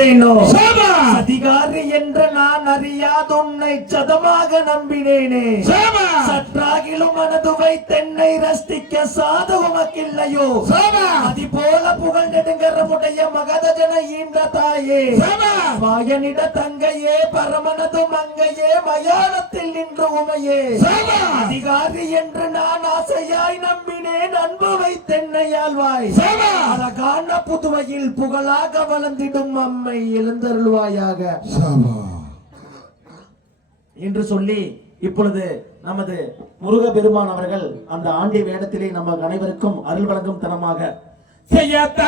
பார்த்தேனோ அதிகாரி என்ற நான் அறியாத உன்னை சதமாக நம்பினேனே சற்றாகிலும் மனது வைத்தென்னை ரசிக்க சாதகமக்கில்லையோ அதி போல புகழ் நெடுங்கரமுடைய மகதஜன ஈன்ற தாயே வாயனிட தங்கையே பரமனது மங்கையே மயானத்தில் நின்று உமையே அதிகாரி என்று நான் ஆசையாய் நம்பினேன் அன்பு வைத்தென்னை ஆழ்வாய் அழகான புதுவையில் புகழாக வளர்ந்திடும் அம்மை எழுந்தருள்வாயாக என்று சொல்லி இப்பொழுது நமது முருக பெருமான் அவர்கள் அந்த ஆண்டி வேடத்திலே நம்ம அனைவருக்கும் அருள் வழங்கும் தனமாக Hey.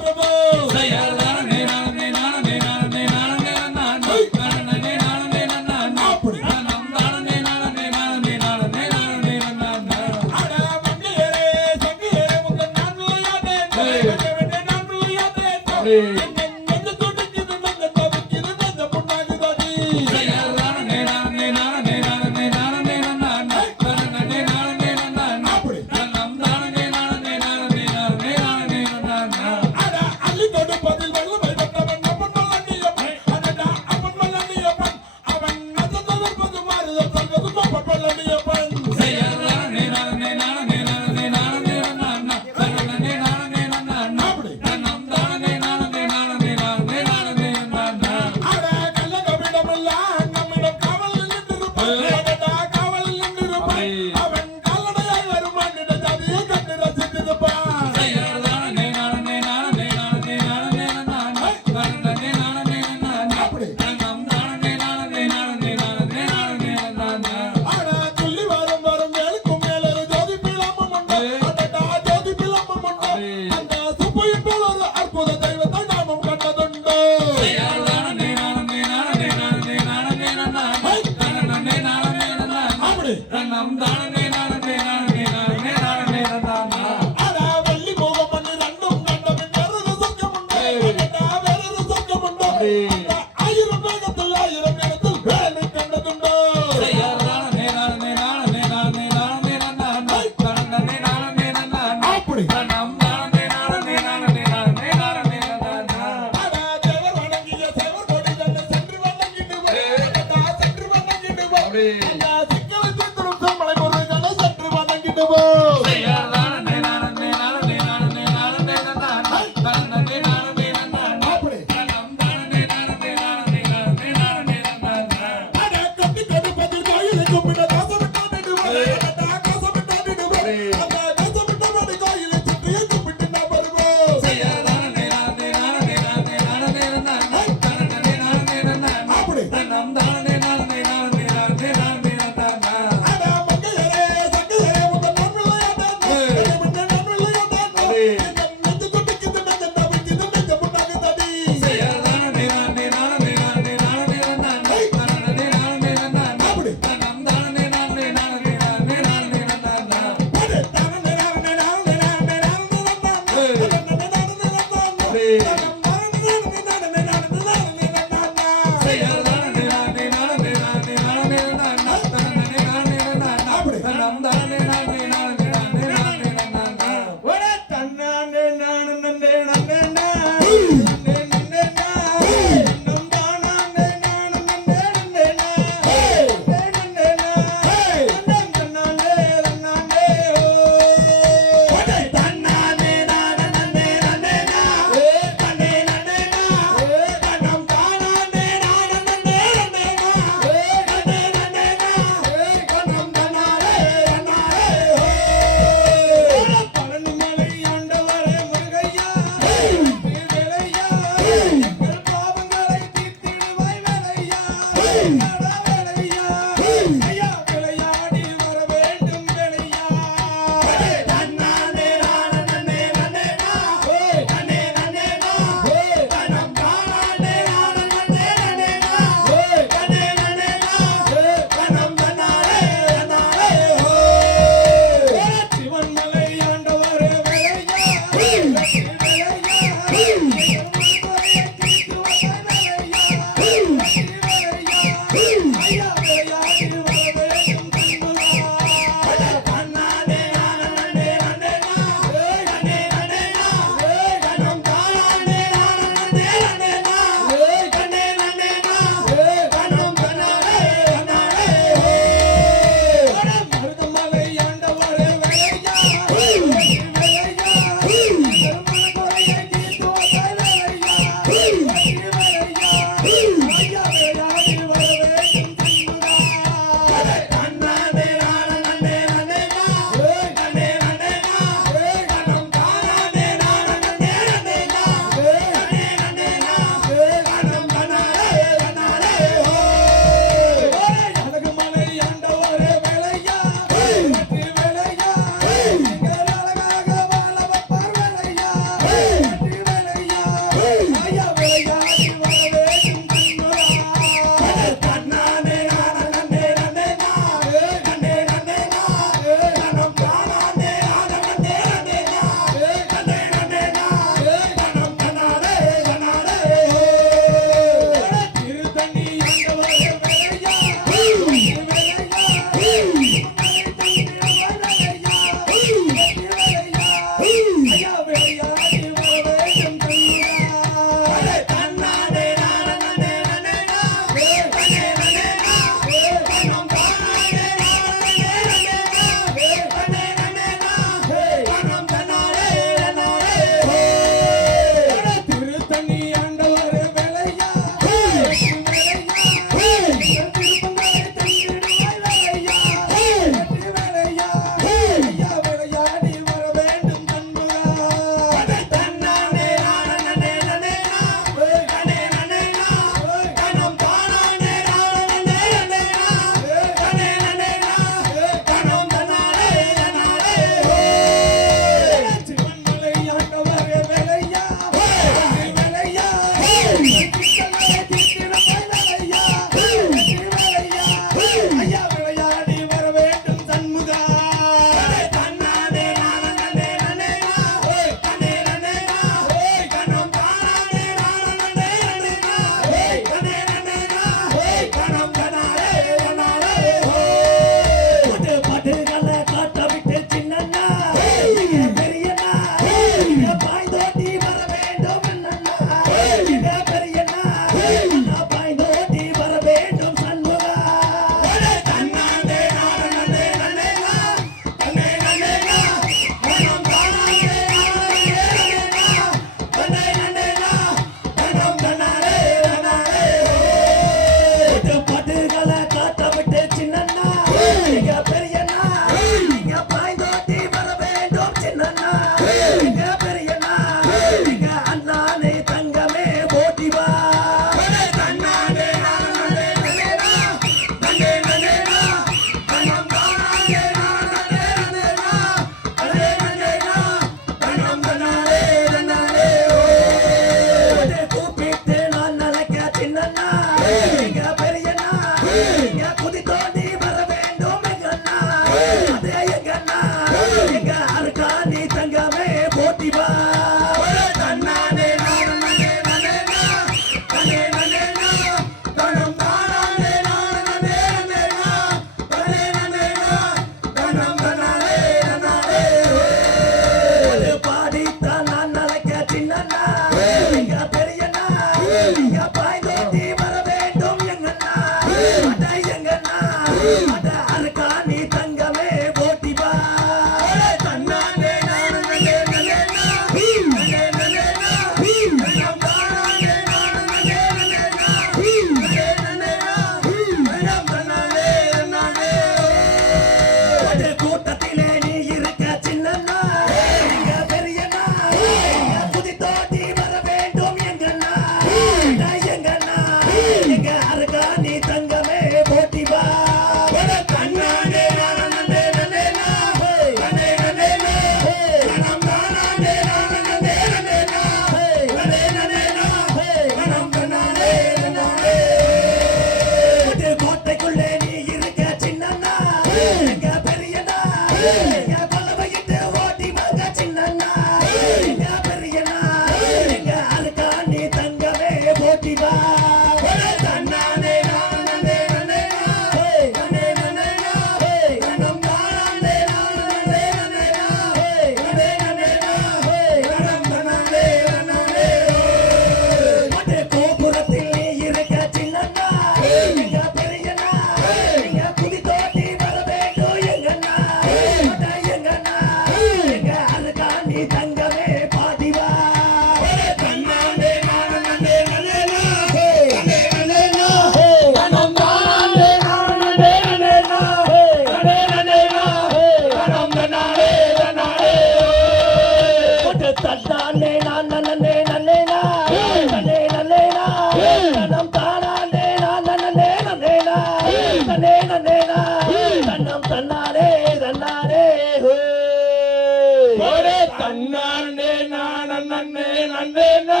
நன்னேனா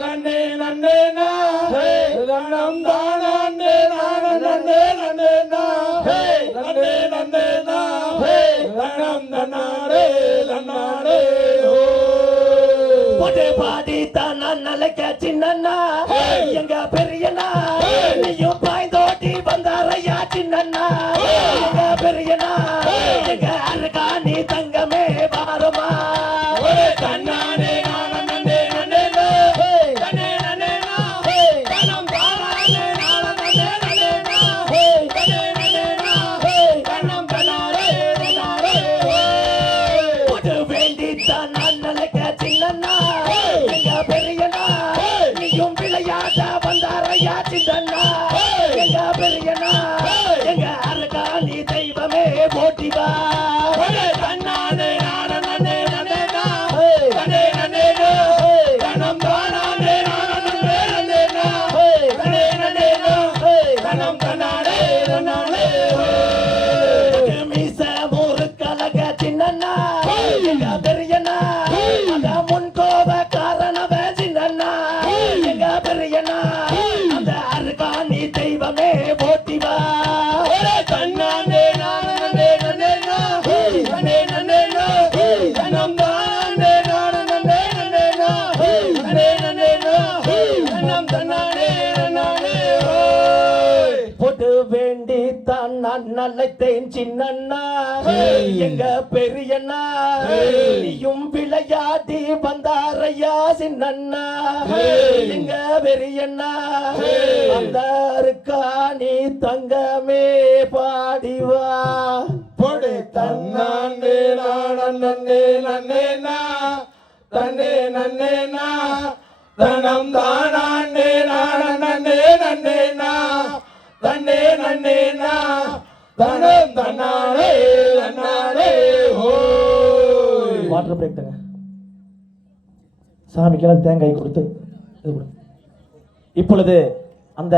நன்னே நன்னேனா தன்னம் தானே நன்னே நன்னேனா நன்னே நன்னேனா தன்னம் தன்னாரே தன்னாரே போட்டு பாடி தான் நலைக்க சின்னண்ணா எங்க பெரியண்ணா நீயும் பாய்ந்தோட்டி வந்தாரையா சின்னண்ணா எங்க பெரியண்ணா எங்க அருகா நீ தங்கமே பாருமா தன்னானே நானே நன்னே நன்னே நன்னேனா தன்னம் தானே நன்னே நன்னேனா நன்னே நன்னேனா தன்னம் தன்னாரே தன்னாரே போட்டு வேண்டி தான் நலைக்க சின்னண்ணா எங்க பெரியண்ணா நீயும் விளையாட வந்தாரையா சின்னண்ணா எங்க பெரியண்ணா எங்க அருகா நீ தெய்வமே போட்டி வா தன்னானே நானே நன்னே நன்னேனா நன்னே நன்னேனா தன்னம் தானே நன்னே நன்னேனா நன்னே நன்னேனா தன்னம் தன்னாரே தன்னாரே மீச மூறு கலக சின்னண்ணா எங்க பெரியண்ணா அந்த முன் கோப காரணவ சின்னண்ணா எங்க பெரியண்ணா அந்த அருகா நீ தெய்வமே போட்டி வா தன்னானே நானே நன்னேனா நன்னே நன்னேனா தன்னம் தானே நன்னே நன்னேனா நன்னே நன்னேனா தன்னம் தன்னாரே தன்னாரே போட்டு வேண்டி தான் நான் நலைத்தேன் சின்னண்ணா எங்க பெரியண்ணா நீயும் விளையாடி வந்தாரையா சின்னண்ணா எங்க பெரியண்ணா அந்த அருக்கா நீ தங்கமே பாடிவா பொடு தன்னானே நானே நன்னேனா தன்னே நன்னேனா தனம் தானே நானே நன்னேனா தன்னே நன்னேனா தனம் தன்னாரே தன்னாரே ஹோய் வாட்டர் பிரேக் தாங்க சாமிக்கெல்லாம் தேங்காய் கொடுத்து இது கொடு. இப்பொழுது அந்த